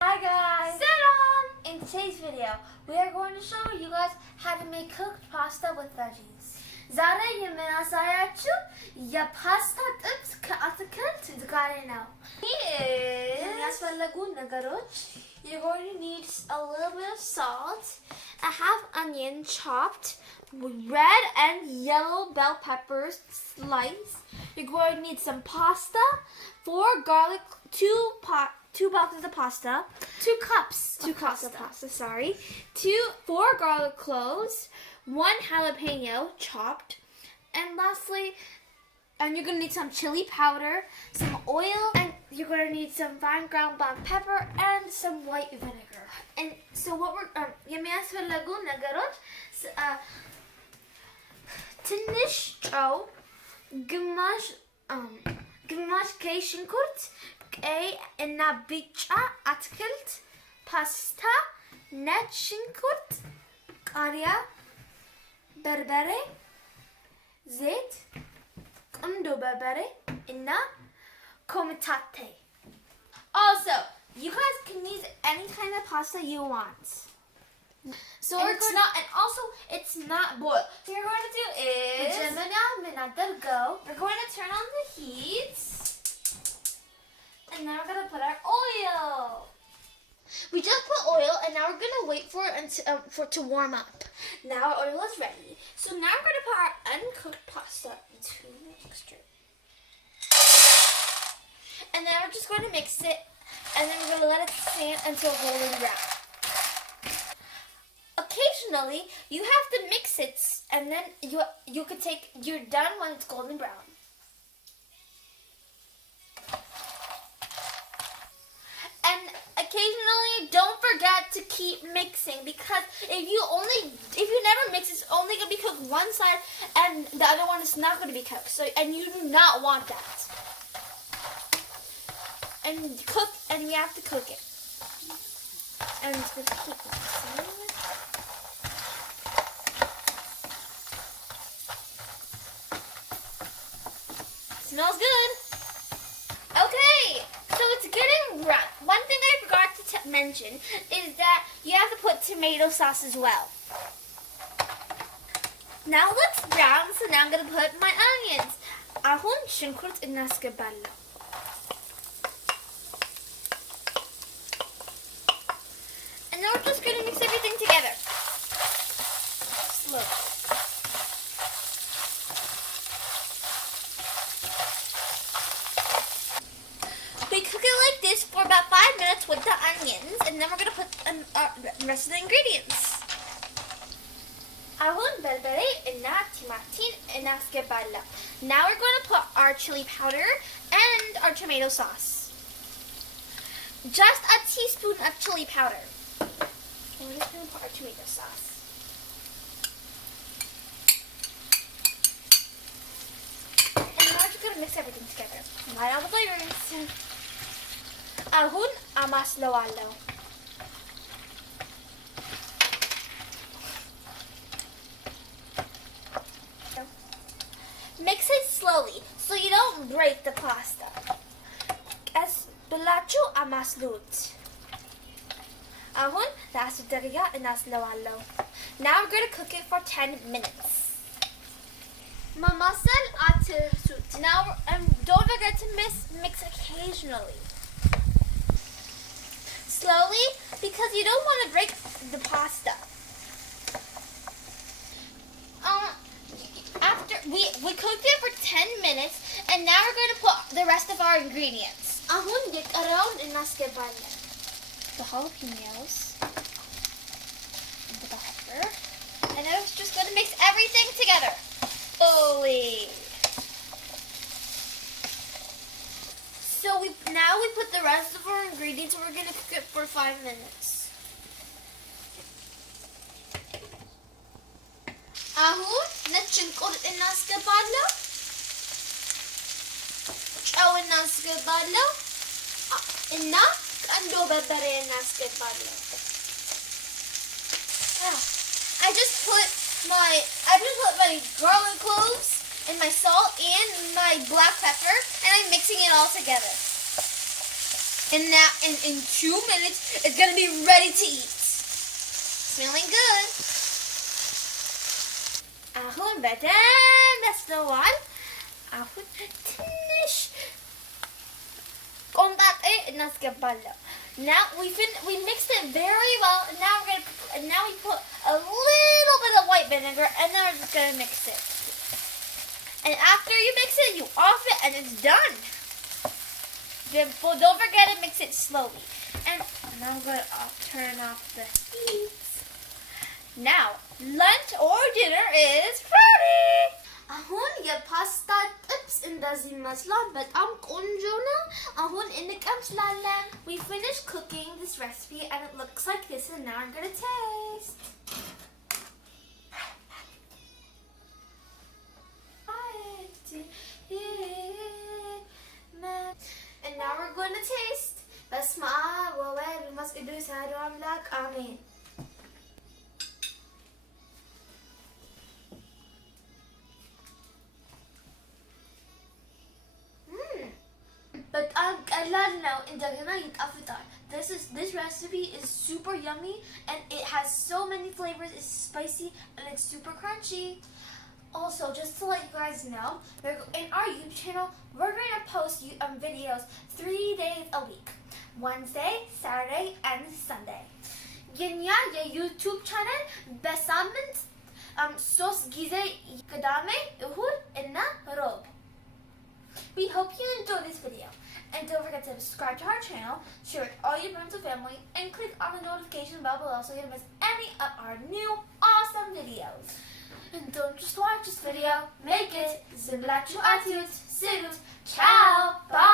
Hi guys! Salam! In today's video, we are going to show you guys how to make cooked pasta with veggies. ዛሬ የምናሳያችሁ የፓስታ ጥብስ ከአትክልት ጋር ነው። የሚያስፈልጉ ነገሮች you're going to need a little bit of salt, a half onion chopped, red and yellow bell peppers sliced. You're going to need some pasta, 4 garlic, 2 boxes of pasta, 2 cups of pasta, 4 garlic cloves, 1 jalapeno chopped, and lastly, you're going to need some chili powder, some oil, and you're going to need some fine ground black pepper and some white vinegar. And so what we're የሚያስፈልጉ ነገሮች ትንሽ ጨው፣ ግማሽ ቀይ ሽንኩርት፣ ቀይ እና ቢጫ አትክልት፣ ፓስታ፣ ነጭ ሽንኩርት፣ ቃሪያ፣ በርበሬ፣ ዘይት፣ ቁንዶ በርበሬ እና ኮሚታቴ. Also, you guys can use any kind of pasta you want. So it's not boiled. So what you're going to do is we're going to turn on the heat, and then we're going to put our oil. We just put oil, and now we're going to wait for it to warm up. Now our oil is ready. So now we're going to put our uncooked pasta into the mixture. And then we're just going to mix it, and then we're going to let it stand until golden brown. Occasionally, you have to mix it, and then you're done when it's golden brown. And occasionally, don't forget to keep mixing, because if you never mix, it's only going to be cooked one side, and the other one is not going to be cooked. So, and you do not want that. And we have to cook it. And it's going to keep mixing. Smells good. Okay, so it's getting brown. One thing I forgot to mention is that you have to put tomato sauce as well. Now it looks brown, so now I'm going to put my onions. አሁን ሽንኩርት እናስገባለሁ. And now we're just going to mix everything together. Slowly. We cook it like this for about 5 minutes with the onions, and then we're going to put the rest of the ingredients. አሁን በርበሬ እና ቲማቲም እናስገባለን. Now we're going to put our chili powder and our tomato sauce. Just a teaspoon of chili powder. And we're just going to put our tomato sauce. And now we're just going to mix everything together. Right all the flavors. አሁን አማስለዋለሁ. Mix it slowly so you don't break the pasta. ቀስ ብላችሁ አማስሉት. አሁን ለ10 ደቂቃ እናስለዋለሁ. Now we're going to cook it for 10 minutes. ማማሰል አትርሱት. Now don't forget to mix occasionally. Slowly, because you don't want to break the pasta. After we cooked it for 10 minutes, and now we're going to put the rest of our ingredients. አሁን የቀረውን እናስገባለን. The jalapenos, the pepper, and then we're just going to mix everything together fully. So now we put the rest of our ingredients, and we're going to cook it for 5 minutes. አሁን ነጭ ሽንኩርት እናስገባለሁ. ጨው እናስገባለሁ እና ቁንዶ በርበሬ እናስገባለሁ. I just put my garlic cloves and my salt and my black pepper, and I'm mixing it all together. And now in 2 minutes, it's gonna be ready to eat. Smelling good. Ahon beden bästa one. Ahon tinish. Kontat naska balla. Now we mixed it very well. And now we put a little bit of white vinegar, and then we're just gonna mix it. And after you mix it, you off it, and it's done. Don't forget to mix it slowly. And now I'm going to turn off the heat. Now, lunch or dinner is ready. Ahun ya pasta tips in the masla, but konjona ahun in the kamslalan. We finished cooking this recipe, and it looks like this. And now I'm going to taste. And now we're going to taste. Basma, we must do sadam lak amin. But I love now in this recipe is super yummy, and it has so many flavors. It's spicy and it's super crunchy. Also, just to let you guys know, in our YouTube channel, we're going to post videos 3 days a week. Wednesday, Saturday, and Sunday. Yun YouTube channel, besamen sos gize kadame uhur inna rob. We hope you enjoyed this video. And don't forget to subscribe to our channel, share with all your friends and family, and click on the notification bell below so you don't miss any of our new awesome videos. And don't just watch this video, make it. Zimlachu atut, ciao, bye.